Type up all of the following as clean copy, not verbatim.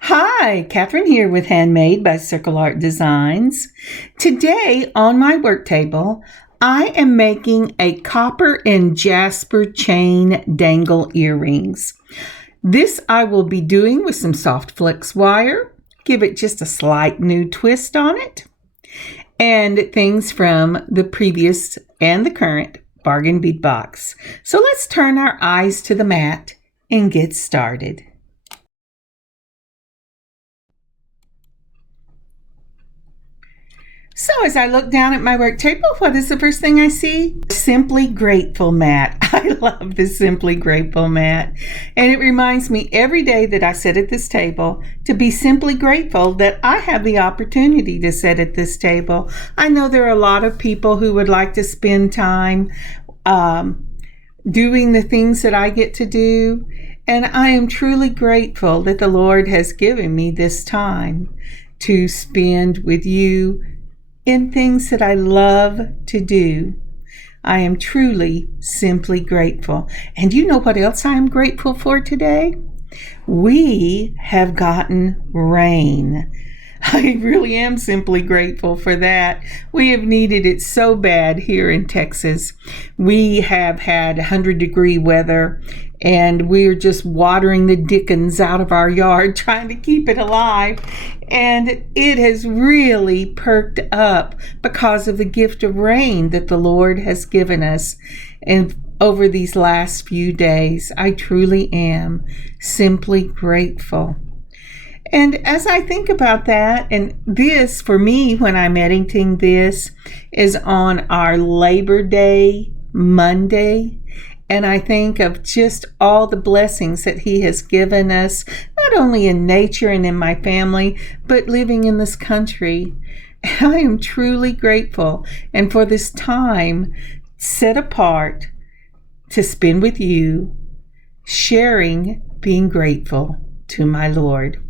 Hi, Kathryn here with Handmade by Designs. Today on my work table, I am making a copper and Jasper chain dangle earrings. This I will be doing with some soft flex wire, give it just a slight new twist on it, and things from the previous and the current bargain bead box. So let's turn our eyes to the mat and get started. So as I look down at my work table, what is the first thing I see? Simply Grateful mat. I love this Simply Grateful mat. And it reminds me every day that I sit at this table to be simply grateful that I have the opportunity to sit at this table. I know there are a lot of people who would like to spend time doing the things that I get to do. And I am truly grateful that the Lord has given me this time to spend with you in things that I love to do. I am truly simply grateful. And you know what else I am grateful for today? We have gotten rain. I really am simply grateful for that. We have needed it so bad here in Texas. We have had 100-degree weather, and we're just watering the dickens out of our yard trying to keep it alive. And it has really perked up because of the gift of rain that the Lord has given us. And over these last few days, I truly am simply grateful. And as I think about that, and this for me, when I'm editing this, is on our Labor Day Monday. And I think of just all the blessings that He has given us, not only in nature and in my family, but living in this country. I am truly grateful. And for this time set apart to spend with you, sharing, being grateful to my Lord.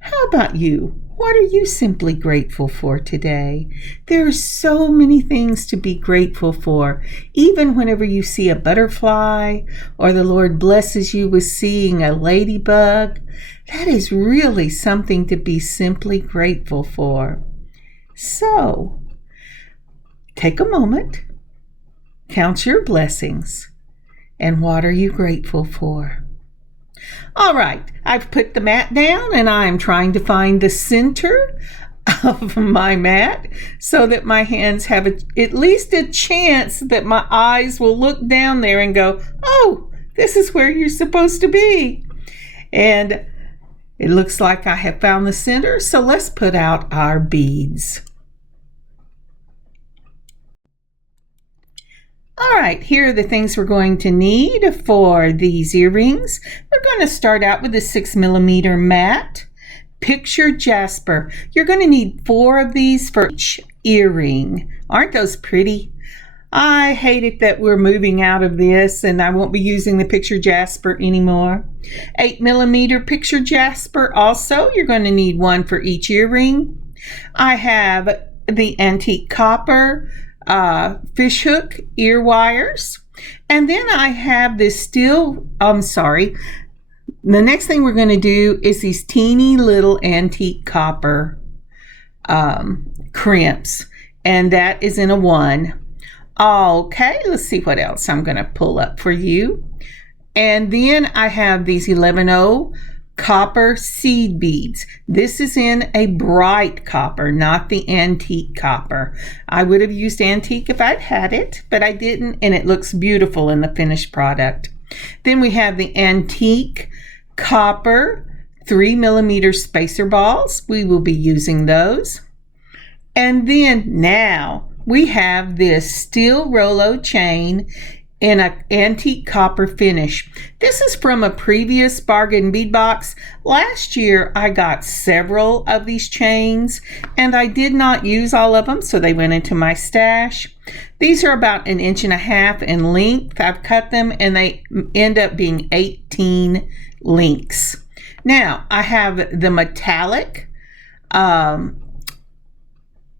How about you? What are you simply grateful for today? There are so many things to be grateful for. Even whenever you see a butterfly or the Lord blesses you with seeing a ladybug, that is really something to be simply grateful for. So, take a moment, count your blessings, and what are you grateful for? All right, I've put the mat down and I'm trying to find the center of my mat so that my hands have at least a chance that my eyes will look down there and go, oh, this is where you're supposed to be. And it looks like I have found the center, so let's put out our beads. All right, here are the things we're going to need for these earrings. We're going to start out with a 6mm mat. Picture Jasper. You're going to need 4 of these for each earring. Aren't those pretty? I hate it that we're moving out of this and I won't be using the Picture Jasper anymore. 8mm Picture Jasper also. You're going to need 1 for each earring. I have the antique copper fishhook ear wires, and then I have this the next thing we're going to do is these teeny little antique copper crimps, and that is in a 1. Okay, let's see what else I'm going to pull up for you. And then I have these 11/0 copper seed beads. This is in a bright copper, not the antique copper. I would have used antique if I'd had it, but I didn't, and it looks beautiful in the finished product. Then we have the antique copper 3mm spacer balls. We will be using those. And then now we have this steel rolo chain in an antique copper finish. This is from a previous bargain bead box. Last year I got several of these chains and I did not use all of them, so they went into my stash. These are about 1.5 inches in length. I've cut them and they end up being 18 links. Now I have the metallic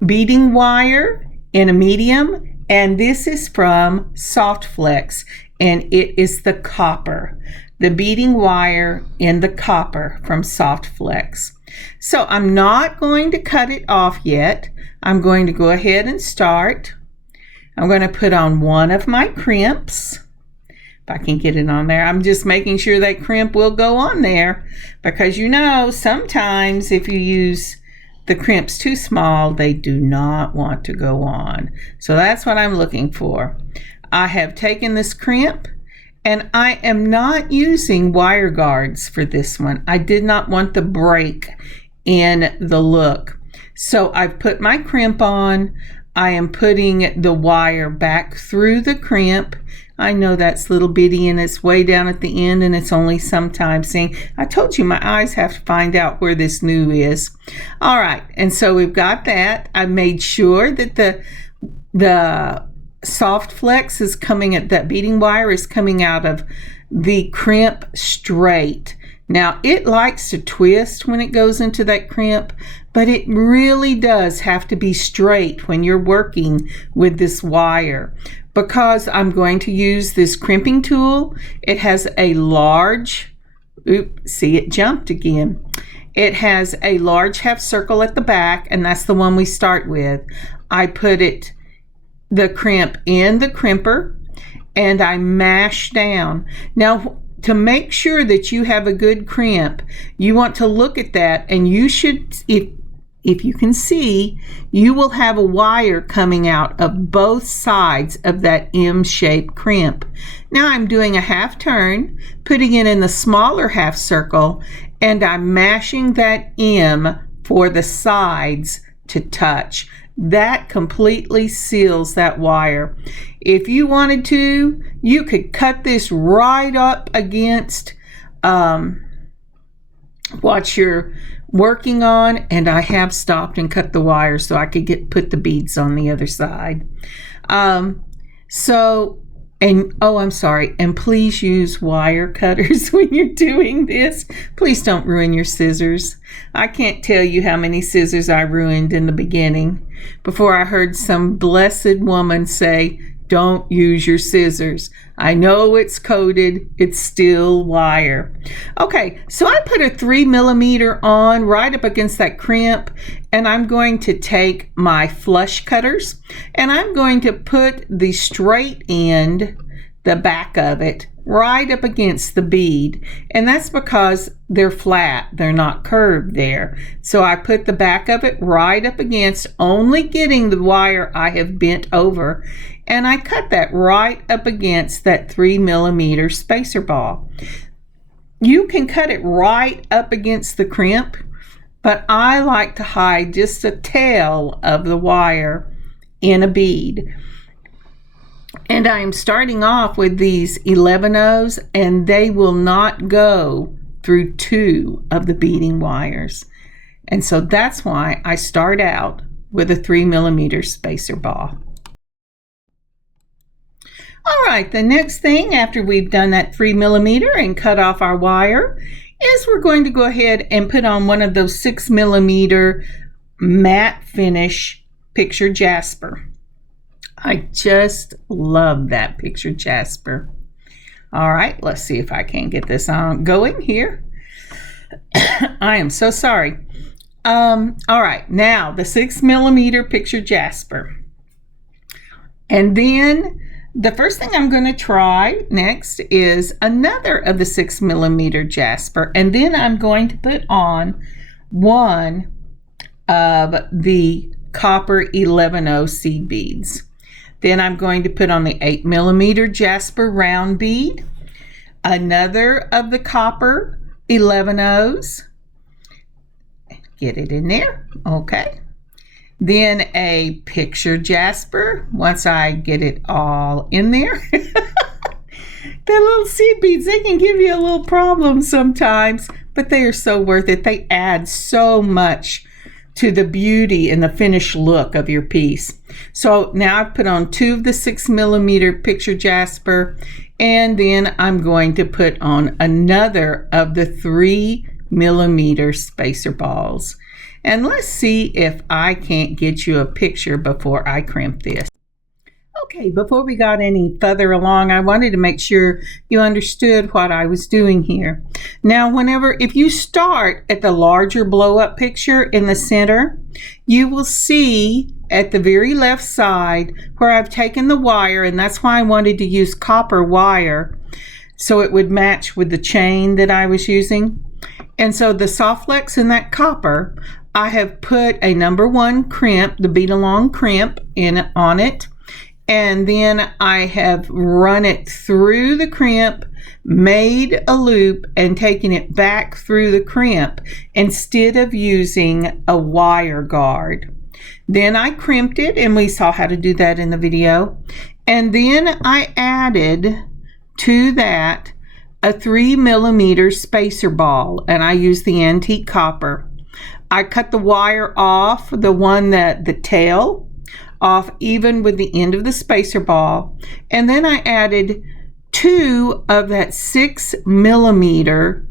beading wire in a medium, and this is from Soft Flex, and it is the copper. the beading wire in the copper from Soft Flex. So I'm not going to cut it off yet. I'm going to go ahead and start. I'm going to put on one of my crimps. If I can get it on there. I'm just making sure that crimp will go on there, because you know sometimes if you use the crimps too small, they do not want to go on. So that's what I'm looking for. I have taken this crimp, and I am not using wire guards for this one. I did not want the break in the look. So I've put my crimp on. I am putting the wire back through the crimp. I know that's little bitty and it's way down at the end, and it's only sometimes seeing. I told you my eyes have to find out where this new is. All right, and so we've got that. I made sure that the Soft Flex is coming at that beading wire is coming out of the crimp straight. Now it likes to twist when it goes into that crimp, but it really does have to be straight when you're working with this wire. Because I'm going to use this crimping tool, it has a large, see, it jumped again. It has a large half circle at the back, and that's the one we start with. I put the crimp in the crimper, and I mash down. Now, to make sure that you have a good crimp, you want to look at that, and you should, if you can see, you will have a wire coming out of both sides of that M-shaped crimp. Now I'm doing a half turn, putting it in the smaller half circle, and I'm mashing that M for the sides to touch. That completely seals that wire. If you wanted to, you could cut this right up against what you're working on, and I have stopped and cut the wire so I could put the beads on the other side. I'm sorry, and please use wire cutters when you're doing this. Please don't ruin your scissors. I can't tell you how many scissors I ruined in the beginning before I heard some blessed woman say, don't use your scissors. I know it's coated, it's still wire. Okay, so I put a 3mm on right up against that crimp, and I'm going to take my flush cutters, and I'm going to put the straight end, the back of it, right up against the bead. And that's because they're flat, they're not curved there. So I put the back of it right up against, only getting the wire I have bent over, and I cut that right up against that 3mm spacer ball. You can cut it right up against the crimp, but I like to hide just a tail of the wire in a bead. And I'm starting off with these 11/0s, and they will not go through 2 of the beading wires. And so that's why I start out with a 3mm spacer ball. All right, the next thing after we've done that 3mm and cut off our wire is we're going to go ahead and put on one of those 6mm matte finish picture Jasper. I just love that picture Jasper. All right, let's see if I can get this on going here. I am so sorry. All right, now the 6mm picture Jasper. And then the first thing I'm going to try next is another of the 6mm Jasper, and then I'm going to put on one of the copper 11/0 seed beads. Then I'm going to put on the 8mm Jasper round bead, another of the copper 11/0s. Get it in there, okay. Then a picture Jasper, once I get it all in there. The little seed beads, they can give you a little problem sometimes, but they are so worth it. They add so much to the beauty and the finished look of your piece. So now I've put on 2 of the 6mm picture Jasper, and then I'm going to put on another of the 3mm spacer balls. And let's see if I can't get you a picture before I crimp this. Okay, before we got any further along, I wanted to make sure you understood what I was doing here. Now, if you start at the larger blow-up picture in the center, you will see at the very left side where I've taken the wire, and that's why I wanted to use copper wire so it would match with the chain that I was using. And so the soft flex in that copper, I have put a number 1 crimp, the bead along crimp on it. And then I have run it through the crimp, made a loop, and taken it back through the crimp instead of using a wire guard. Then I crimped it, and we saw how to do that in the video. And then I added to that a 3mm spacer ball, and I used the antique copper. I cut the wire off, the tail off even with the end of the spacer ball, and then I added 2 of that 6mm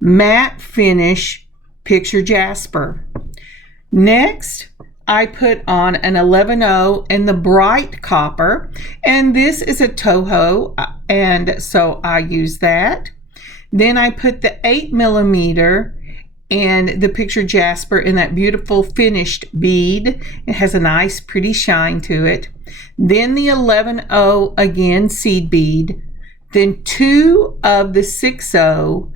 matte finish picture Jasper. Next, I put on an 11-0 in the bright copper, and this is a Toho, and so I use that. Then I put the 8mm and the picture Jasper in that beautiful finished bead. It has a nice pretty shine to it. Then the 11-0 again seed bead. Then 2 of the 6-0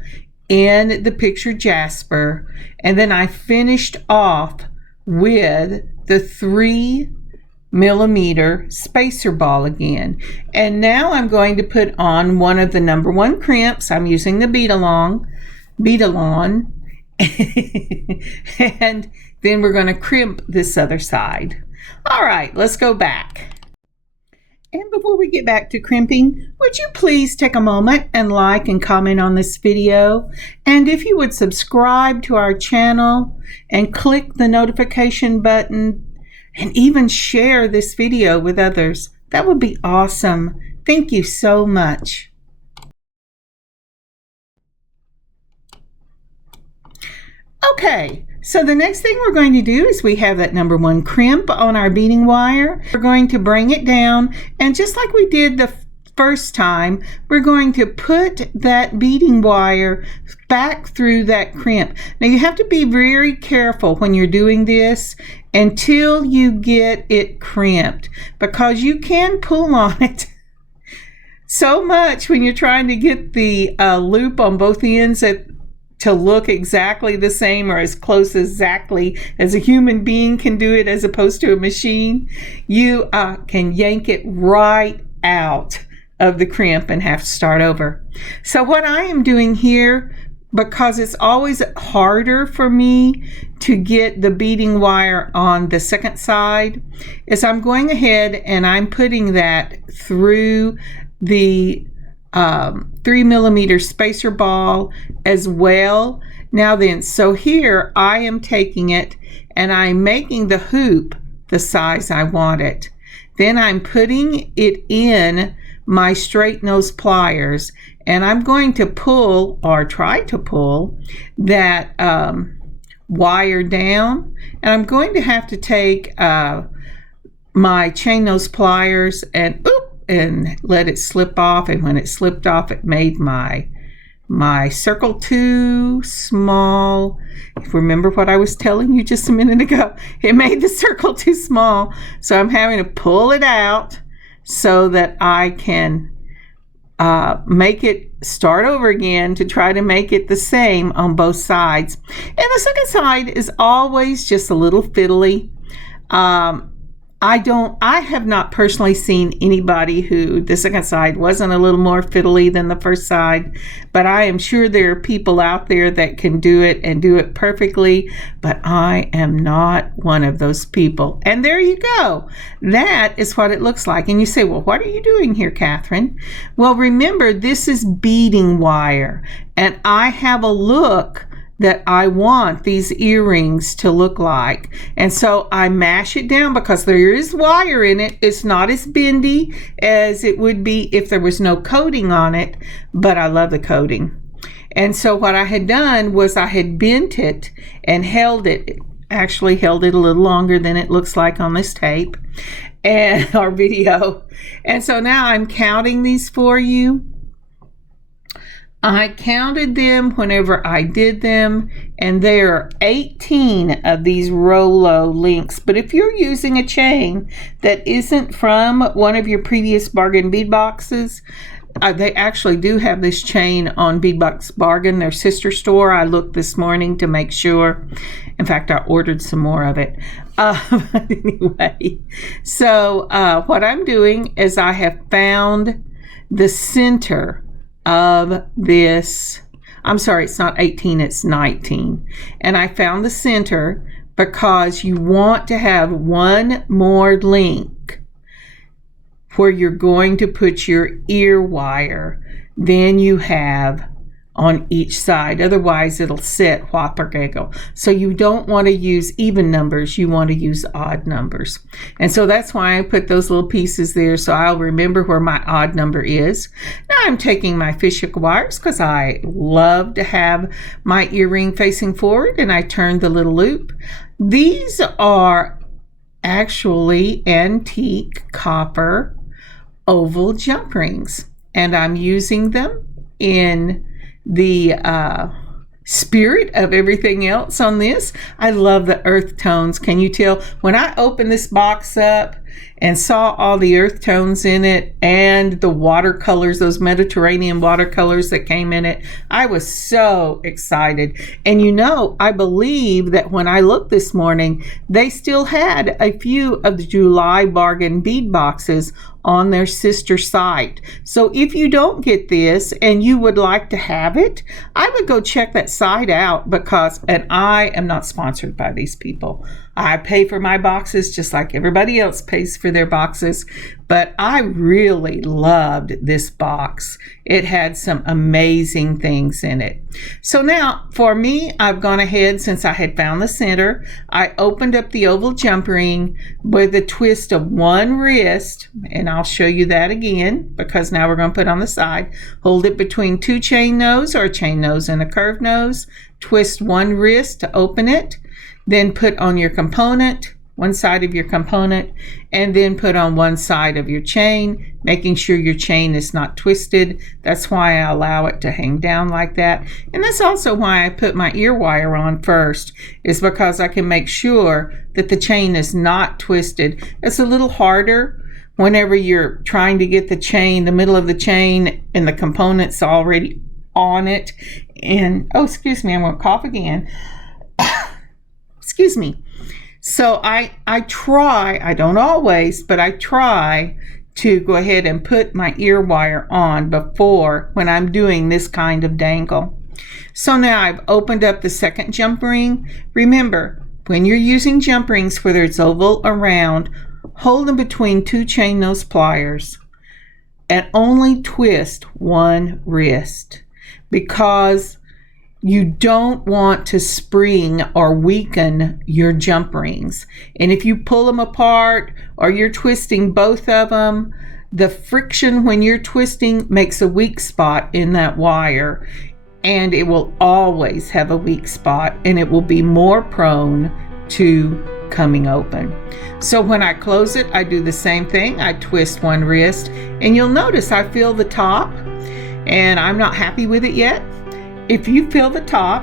in the picture Jasper. And then I finished off with the 3mm spacer ball again. And now I'm going to put on one of the number 1 crimps. I'm using the bead along. And then we're going to crimp this other side. All right, let's go back. And before we get back to crimping, would you please take a moment and like and comment on this video? And if you would subscribe to our channel and click the notification button and even share this video with others, that would be awesome. Thank you so much. Okay, so the next thing we're going to do is we have that number 1 crimp on our beading wire. We're going to bring it down, and just like we did the first time, we're going to put that beading wire back through that crimp. Now you have to be very careful when you're doing this until you get it crimped, because you can pull on it so much when you're trying to get the loop on both ends to look exactly the same or as close exactly as a human being can do it as opposed to a machine. You can yank it right out of the crimp and have to start over. So what I am doing here, because it's always harder for me to get the beading wire on the second side, is I'm going ahead and I'm putting that through the 3mm spacer ball as well. Now then, so here I am taking it and I'm making the hoop the size I want it. Then I'm putting it in my straight nose pliers, and I'm going to pull, or try to pull, that wire down, and I'm going to have to take my chain nose pliers and let it slip off. And when it slipped off, it made my circle too small. If you remember what I was telling you just a minute ago, it made the circle too small, so I'm having to pull it out so that I can make it start over again to try to make it the same on both sides. And the second side is always just a little fiddly. I have not personally seen anybody who the second side wasn't a little more fiddly than the first side, but I am sure there are people out there that can do it and do it perfectly, but I am not one of those people. And there you go. That is what it looks like. And you say, well, what are you doing here, Kathryn? Well, remember, this is beading wire, and I have a look that I want these earrings to look like. And so I mash it down because there is wire in it. It's not as bendy as it would be if there was no coating on it, but I love the coating. And so what I had done was I had bent it and held it actually held it a little longer than it looks like on this tape and our video. And so now I'm counting these for you. I counted them whenever I did them, and there are 18 of these rolo links. But if you're using a chain that isn't from one of your previous bargain bead boxes, they actually do have this chain on Beadbox Bargain, their sister store. I looked this morning to make sure. In fact, I ordered some more of it. Anyway, so what I'm doing is I have found the center of this. I'm sorry, it's not 18, it's 19. And I found the center because you want to have one more link where you're going to put your ear wire than you have on each side. Otherwise, it'll sit whopper-gaggle. So you don't want to use even numbers. You want to use odd numbers. And so that's why I put those little pieces there so I'll remember where my odd number is. Now I'm taking my fishhook wires because I love to have my earring facing forward, and I turned the little loop. These are actually antique copper oval jump rings, and I'm using them in the spirit of everything else on this. I love the earth tones. Can you tell? When I opened this box up and saw all the earth tones in it and the watercolors, those Mediterranean watercolors that came in it, I was so excited. And you know, I believe that when I looked this morning, they still had a few of the July bargain bead boxes on their sister site. So if you don't get this and you would like to have it, I would go check that site out because, and I am not sponsored by these people. I pay for my boxes just like everybody else pays for their boxes, but I really loved this box. It had some amazing things in it. So now for me, I've gone ahead, since I had found the center, I opened up the oval jump ring with a twist of one wrist, and I'll show you that again because now we're going to put on the side. Hold it between two chain nose or a chain nose and a curved nose. Twist one wrist to open it. Then put on your component, one side of your component, and then put on one side of your chain, making sure your chain is not twisted. That's why I allow it to hang down like that. And that's also why I put my ear wire on first, is because I can make sure that the chain is not twisted. It's a little harder whenever you're trying to get the chain, the middle of the chain, and the components already on it. And, oh, excuse me, I'm going to cough again. Excuse me. So I try, I don't always, but I try to go ahead and put my ear wire on before when I'm doing this kind of dangle. So now I've opened up the second jump ring. Remember, when you're using jump rings, whether it's oval or round, hold them between two chain nose pliers and only twist one wrist, because you don't want to spring or weaken your jump rings. And if you pull them apart or you're twisting both of them, the friction when you're twisting makes a weak spot in that wire, and it will always have a weak spot, and it will be more prone to coming open. So when I close it, I do the same thing. I twist one wrist, and you'll notice I feel the top, and I'm not happy with it yet. If you feel the top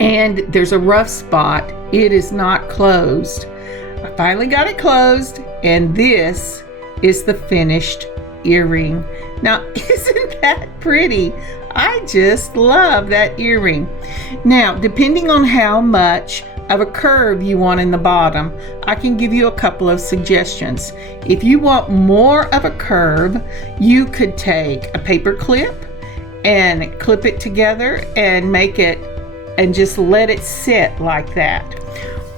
and there's a rough spot, it is not closed. I finally got it closed, and this is the finished earring. Now, isn't that pretty? I just love that earring. Now, depending on how much of a curve you want in the bottom, I can give you a couple of suggestions. If you want more of a curve, you could take a paper clip and clip it together and make it, and just let it sit like that.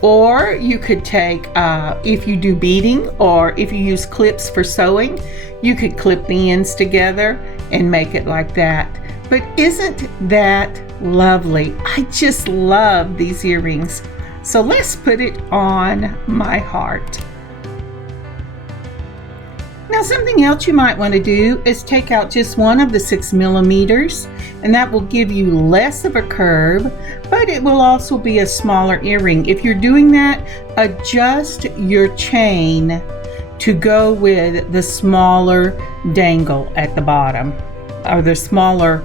Or you could take, if you do beading or if you use clips for sewing, you could clip the ends together and make it like that. But isn't that lovely? I just love these earrings. So let's put it on my heart. Now Now, something else you might want to do is take out just one of the 6 millimeters, and that will give you less of a curve, but it will also be a smaller earring. If you're doing that, adjust your chain to go with the smaller dangle at the bottom, or the smaller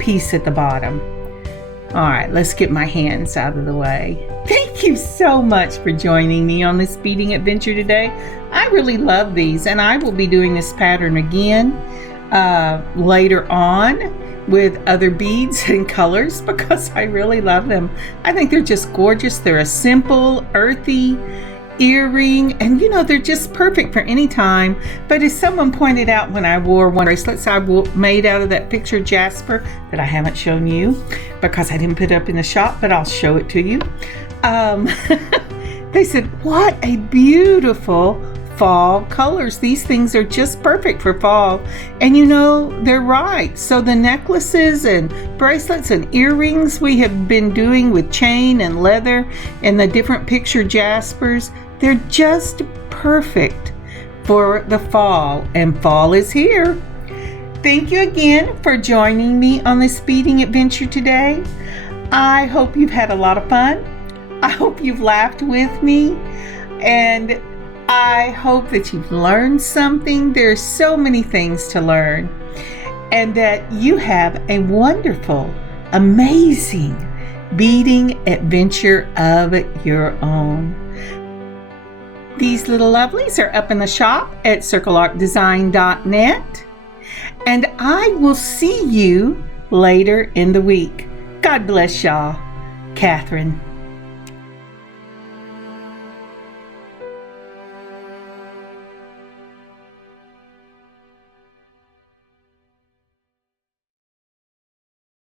piece at the bottom. All right, let's get my hands out of the way. Thank you so much for joining me on this beading adventure today. I really love these, and I will be doing this pattern again later on with other beads and colors because I really love them. I think they're just gorgeous. They're a simple, earthy earring, and you know, they're just perfect for any time. But as someone pointed out when I wore one bracelets I made out of that picture Jasper that I haven't shown you because I didn't put it up in the shop, but I'll show it to you. They said, what a beautiful fall colors. These things are just perfect for fall. And you know, they're right. So the necklaces and bracelets and earrings we have been doing with chain and leather and the different picture Jaspers, they're just perfect for the fall, and fall is here. Thank you again for joining me on this beading adventure today. I hope you've had a lot of fun. I hope you've laughed with me, and I hope that you've learned something. There's so many things to learn, and that you have a wonderful, amazing beading adventure of your own. These little lovelies are up in the shop at circleartdesign.net, and I will see you later in the week. God bless y'all. Kathryn.